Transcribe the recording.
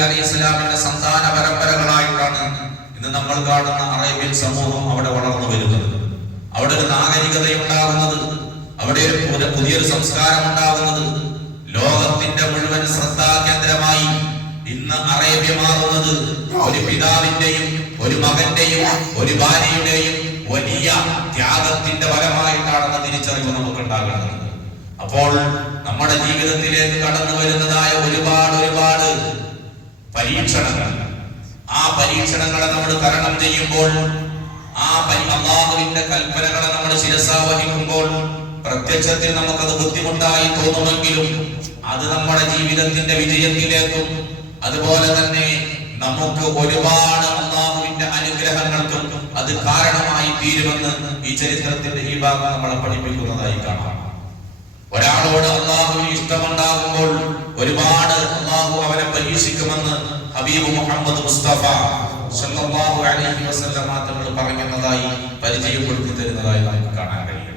നബി അലൈഹിസ്സലാമിന്റെ സന്താന പരമ്പരകളായിട്ടാണ് ഇന്ന് നമ്മൾ കാണുന്ന അറേബ്യൻ സമൂഹം അവിടെ വളർന്നു വരുന്നത്. അവിടെ ഒരു നാഗരികതയുണ്ടാകുന്നത്, അവിടെ ഒരു പുതിയൊരു സംസ്കാരം ഉണ്ടാകുന്നത്, ലോകത്തിന്റെ മുഴുവൻ ശ്രദ്ധാകേന്ദ്രമായി ഇന്ന് അറേബ്യ മാറുന്നത് ഒരു പിതാവിന്റെയും ഒരു മകന്റെയും ഒരു ഭാര്യയുടെയും വലിയ ത്യാഗത്തിന്റെ ഫലമായിട്ടാണെന്ന തിരിച്ചറിവ് നമുക്ക് ഉണ്ടാകുന്നത്. അപ്പോൾ നമ്മുടെ ജീവിതത്തിലേക്ക് കടന്നു വരുന്നതായ ഒരുപാട് പരീക്ഷണങ്ങൾ, ആ പരീക്ഷണങ്ങളെ നമ്മൾ തരണം ചെയ്യുമ്പോൾ, ആ അല്ലാഹുവിന്റെ കൽപ്പനകളെ നമ്മൾ ശിരസാവഹിക്കുമ്പോൾ പ്രത്യക്ഷത്തിൽ നമുക്കത് ബുദ്ധിമുട്ടായി തോന്നുമെങ്കിലും അത് നമ്മുടെ ജീവിതത്തിന്റെ വിജയത്തിലേക്കും അതുപോലെ തന്നെ നമുക്ക് ഒരുപാട് അല്ലാഹുവിന്റെ അനുഗ്രഹങ്ങൾക്കും അത് കാരണമായി തീരുമെന്ന് ഈ ചരിത്രത്തിന്റെ ഈ ഭാഗം നമ്മളെ പഠിപ്പിക്കുന്നതായി കാണാം. ഒരാളോട് അല്ലാഹുവിന് ഇഷ്ടമുണ്ടാകുമ്പോൾ ഒരുപാട് അല്ലാഹു അവനെ പരീക്ഷിക്കുമെന്ന് ഹബീബ് മുഹമ്മദ് മുസ്തഫ സല്ലല്ലാഹു അലൈഹി വസല്ലം തങ്ങൾ പറയുന്നതായി പരിചയപ്പെടുത്തി തരുന്നതായി നമുക്ക് കാണാൻ കഴിയും.